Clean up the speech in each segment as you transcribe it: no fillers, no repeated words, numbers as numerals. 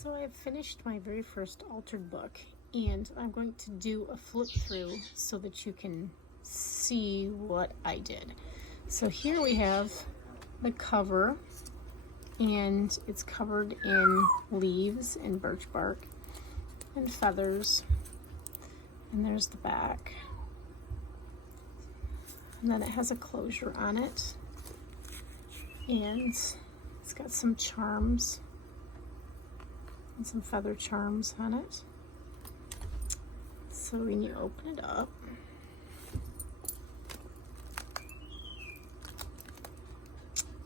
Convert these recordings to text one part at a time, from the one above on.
So I've finished my very first altered book, and I'm going to do a flip through so that you can see what I did. So here we have the cover, and it's covered in leaves and birch bark and feathers, and there's the back, and then it has a closure on it, and it's got some charms and some feather charms on it. So when you open it up,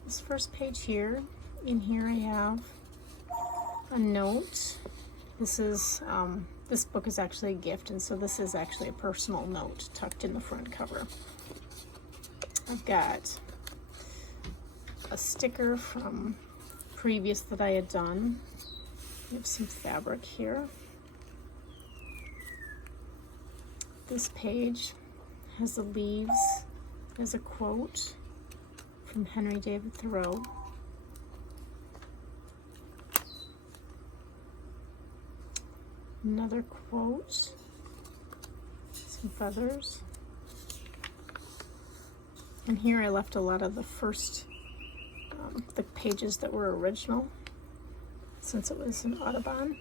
this first page here, in here I have a note. This is this book is actually a gift, and so this is actually a personal note tucked in the front cover. I've got a sticker from previous that I had done. We have some fabric here. This page has the leaves. There's a quote from Henry David Thoreau. Another quote, some feathers. And here I left a lot of the first, the pages that were original, since it was an Audubon.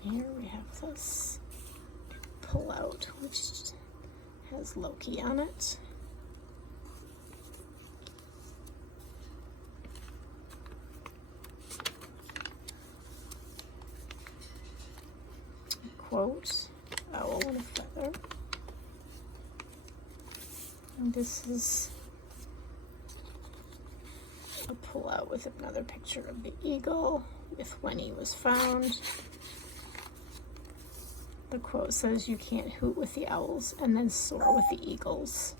Here we have this pull out, which has Loki on it. Quote, owl and a feather. And this is a pull out with another picture of the eagle with when he was found. The quote says, "You can't hoot with the owls and then soar with the eagles."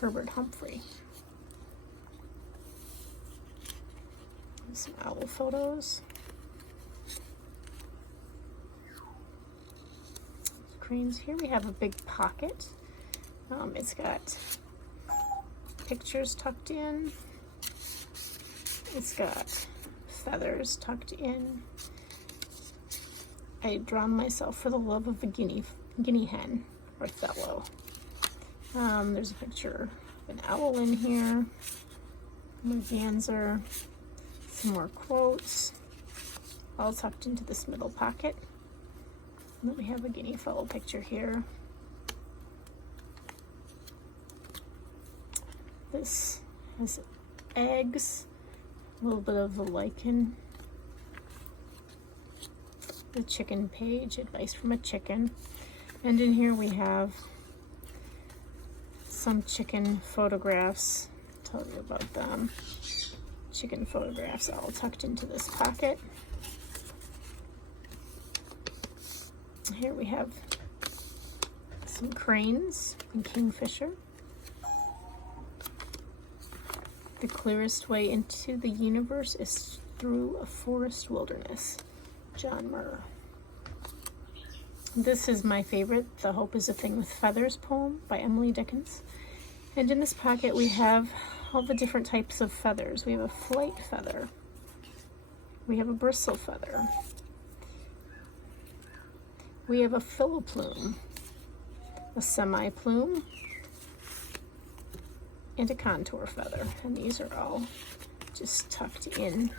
Herbert Humphrey. Some owl photos. Cranes. Here we have a big pocket. It's got pictures tucked in. It's got feathers tucked in. I drawn myself for the love of a guinea hen, Othello. There's a picture of an owl in here, Merganser, some more quotes, all tucked into this middle pocket. And then we have a guinea fowl picture here. This has eggs, a little bit of the lichen. The chicken page, advice from a chicken. And in here we have some chicken photographs. I'll tell you about them. Chicken photographs all tucked into this pocket. Here we have some cranes and kingfisher. The clearest way into the universe is through a forest wilderness. John Muir. This is my favorite, The Hope is a Thing with Feathers poem by Emily Dickinson. And in this pocket we have all the different types of feathers. We have a flight feather. We have a bristle feather. We have a philoplume, a semi-plume, and a contour feather. And these are all just tucked in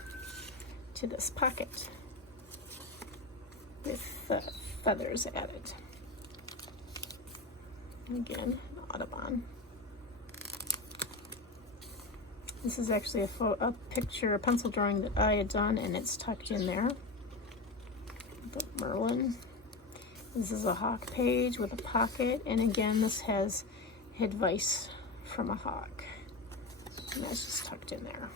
to this pocket with the feathers added. Again, Audubon. This is actually a picture, a pencil drawing that I had done, and it's tucked in there. The Merlin. This is a hawk page with a pocket, and again, this has advice from a hawk, and that's just tucked in there.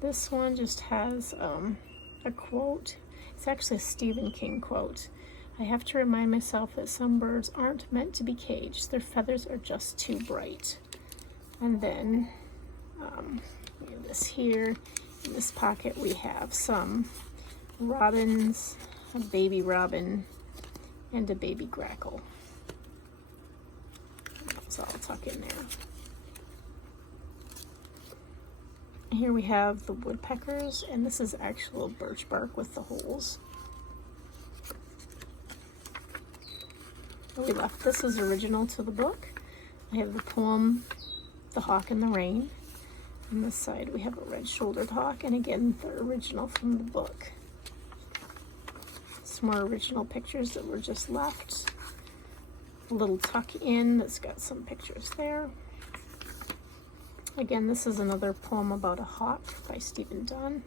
This one just has a quote. It's actually a Stephen King quote. "I have to remind myself that some birds aren't meant to be caged. Their feathers are just too bright." And then we have this here. In this pocket we have some robins, a baby robin, and a baby grackle. That's all tuck in there. Here we have the woodpeckers, and this is actual birch bark with the holes. We left this as original to the book. I have the poem, The Hawk in the Rain. On this side we have a red-shouldered hawk, and again, the original from the book. Some more original pictures that were just left. A little tuck in that's got some pictures there. Again, this is another poem about a hawk by Stephen Dunn.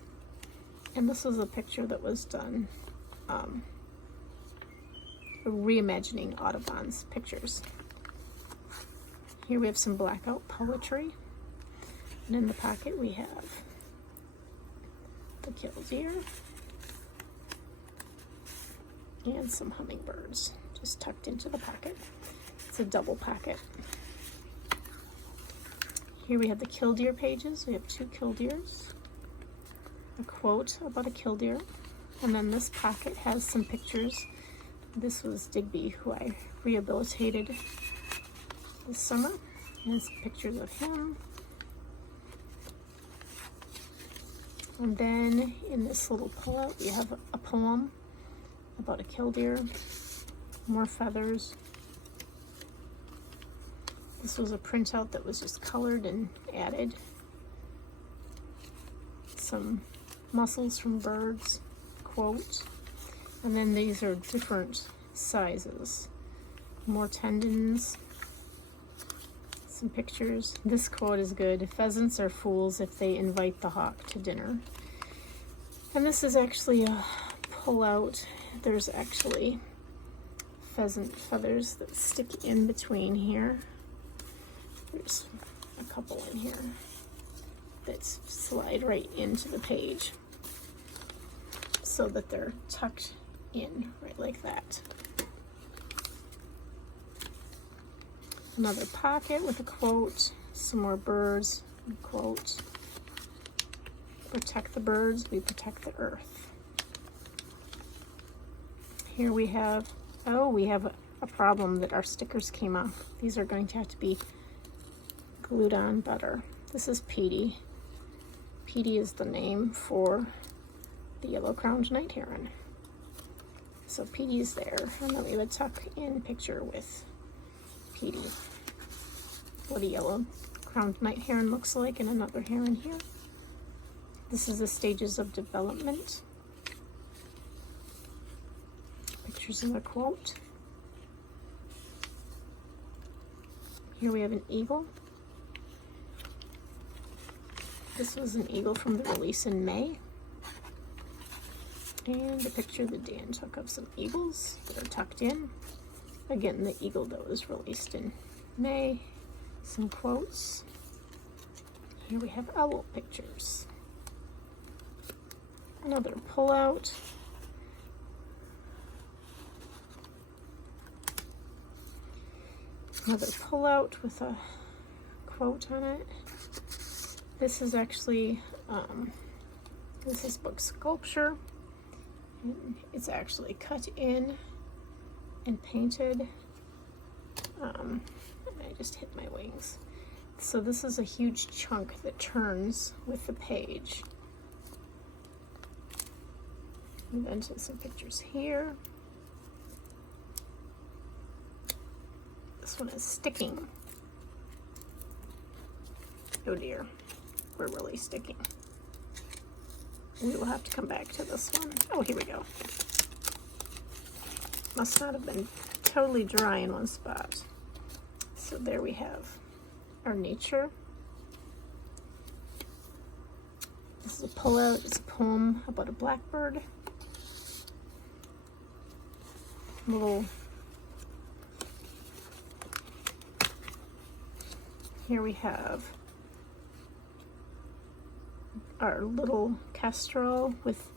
And this is a picture that was done reimagining Audubon's pictures. Here we have some blackout poetry. And in the pocket we have the killdeer and some hummingbirds just tucked into the pocket. It's a double pocket. Here we have the killdeer pages. We have 2 killdeers, a quote about a killdeer, and then this pocket has some pictures. This was Digby, who I rehabilitated this summer. There's pictures of him. And then in this little pullout, we have a poem about a killdeer, more feathers. This was a printout that was just colored and added. Some mussels from birds, quote. And then these are different sizes. More tendons, some pictures. This quote is good. Pheasants are fools if they invite the hawk to dinner. And this is actually a pull-out. There's actually pheasant feathers that stick in between here. There's a couple in here that slide right into the page so that they're tucked in right like that. Another pocket with a quote, some more birds, quote. Protect the birds, we protect the earth. Here we have, we have a problem that our stickers came off. These are going to have to be glued on better. This is Petey. Petey is the name for the yellow-crowned night heron. So Petey is there, and then we have a tuck-in picture with Petey. What a yellow-crowned night heron looks like, and another heron here. This is the stages of development. Pictures in the quote. Here we have an eagle. This was an eagle from the release in May. And a picture that Dan took of some eagles that are tucked in. Again, the eagle that was released in May. Some quotes. Here we have owl pictures. Another pullout. Another pullout with a quote on it. This is actually, this is book sculpture. And it's actually cut in and painted. I just hit my wings. So this is a huge chunk that turns with the page. Move into some pictures here. This one is sticking. Oh dear, we're really sticking. We will have to come back to this one. Oh, here we go. Must not have been totally dry in one spot. So there we have our nature. This is a pullout. It's a poem about a blackbird. Little. Here we have our little kestrel with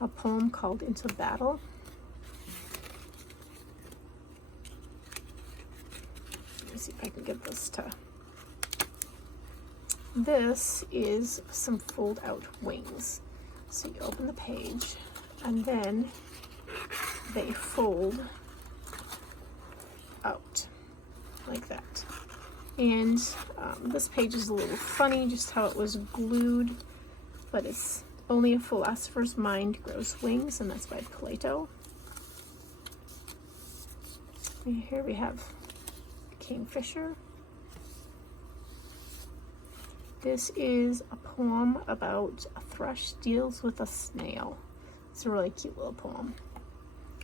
a poem called Into Battle. Let me see if I can get this to. This is some fold out wings. So you open the page and then they fold out like that. And this page is a little funny, just how it was glued, but it's Only a Philosopher's Mind Grows Wings, and that's by Plato. And here we have Kingfisher. This is a poem about a thrush deals with a snail. It's a really cute little poem.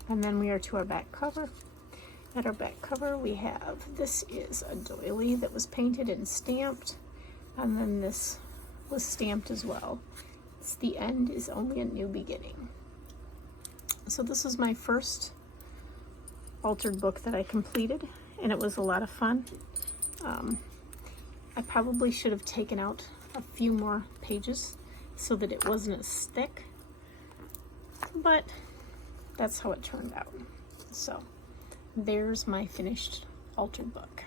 And then we are to our back cover. At our back cover we have, this is a doily that was painted and stamped, and then this was stamped as well. It's The End is Only a New Beginning. So this is my first altered book that I completed, and it was a lot of fun. I probably should have taken out a few more pages so that it wasn't as thick, but that's how it turned out. So there's my finished altered book.